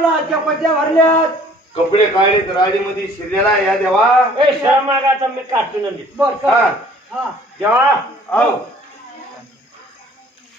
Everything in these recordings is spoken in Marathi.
मला चपात्या भरल्यात. कपडे काढलेत राडीमध्ये शिरलेला या देवा. ए शर्मागाचा मी काढतो नंदी. बर हा. हा देवा आहो.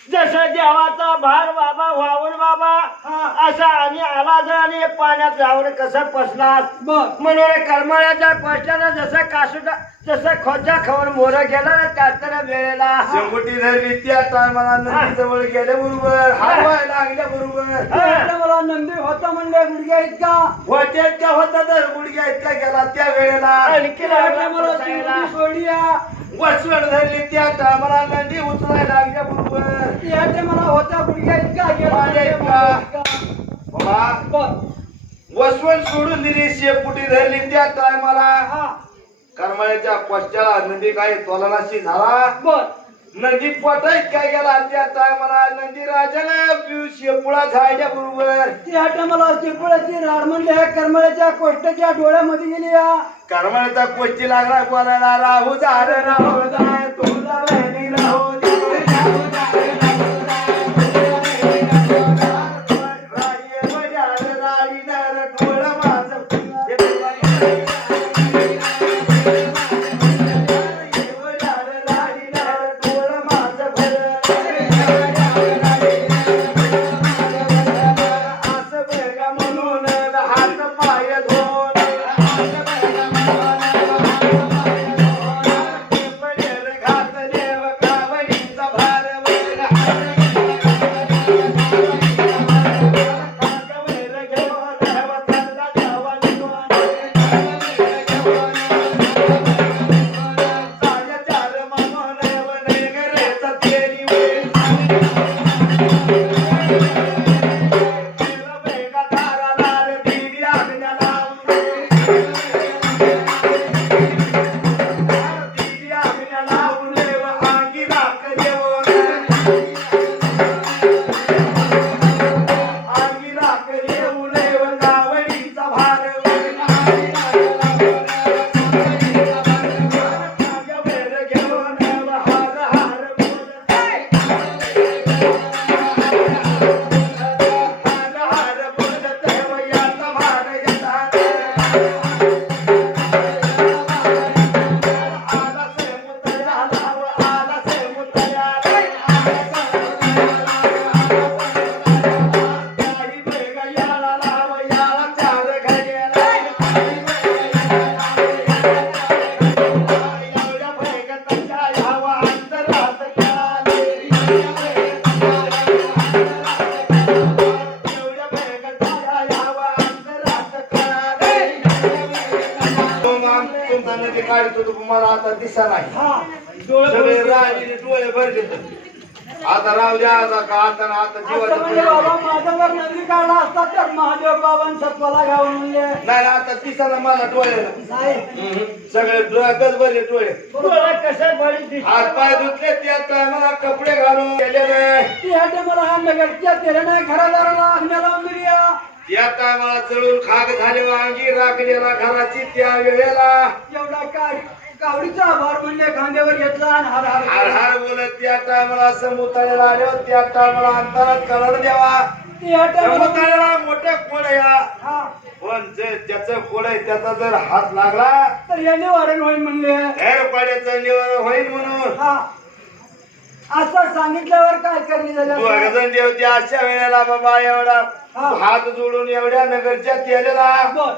जसं देवाचा भार बाबा वाहून बाबा हा. असा आणि आला आणि पाण्यात जाऊन कसं पसलास बर म्हणून करमाळ्याच्या कष्टानं जसं कासुटा जसं खोचा खाऊन मोर गेला ना त्याच्या वेळेला शेंगुटी धरली त्या टायमाला नदी जवळ गेल्या बरोबर हारवायला लागल्या बरोबर. ते मला नंदी होता म्हणले गुडघ्या इतका. होत्यात का होता तर गुडघ्या इतका गेला त्या वेळेला. आणखी लागला मला बसायला. चिमटी सोडली या. वसवड धरली त्या टायमाला नदी उचलायला लागल्या बरोबर. याचे मला होता गुडघ्या इतका गुडघ्या इतका. बाबा बर वसवड सोडून दिली शेपुटी धरली त्या टायमाला. हा करमाळ्याच्या पश्चाला नदी काही तोलनाशी झाला. बर नदी पोटात काय गेला त्या टायमाला नदी राजाला शेपुळा झाडल्या बरोबर. ते मला चिपळाची राड म्हणले करमळ्याच्या कोष्टाच्या डोळ्यामध्ये गेली या. करमाळ्याचा कोष्टी लागला बोलायला राहू झाड राहू जाय तुझा बहिणी राहू दे. तुम्हाला आता दिसा नाही. सगळे राहिलेले डोळे भरले. आता राहू द्या आता का आता ना आता बाबा माझ्यावर नदी काढला असता तर महादेव बाबांचा सत्वाला घावून म्हणले नाही आता दिसाना मला डोळे नाही. सगळे गज भरले डोळे. कसं बरी हात पाय धुतले त्या टायमाला कपडे घालून गेलेले. ते मला हा नगरच्या तेरण्या घरादाराला आज्ञा लावून दिली या. त्या टायमाला चढून खाक झाले वांगी राखलेला घराची त्या वेळेला एवढा कावडीचा आभार म्हणले खांद्यावर घेतला आणि हार हार हार हार बोलत त्या टायमाला समुद्राला आले त्या टायमाला अंतरात कलर द्यावा. समुद्राला मोठ्या कोड्या हा पण जे ज्याचं कोड आहे त्याचा जर हात लागला तर याने वारण होईल म्हणले. हेर पाड्याचं निवारण होईल म्हणून हा असं सांगितल्यावर काय करणे तू झालं. अगदन देवती अशा वेळेला बाबा एवढा हात जोडून एवढ्या नगरच्या केलेला बर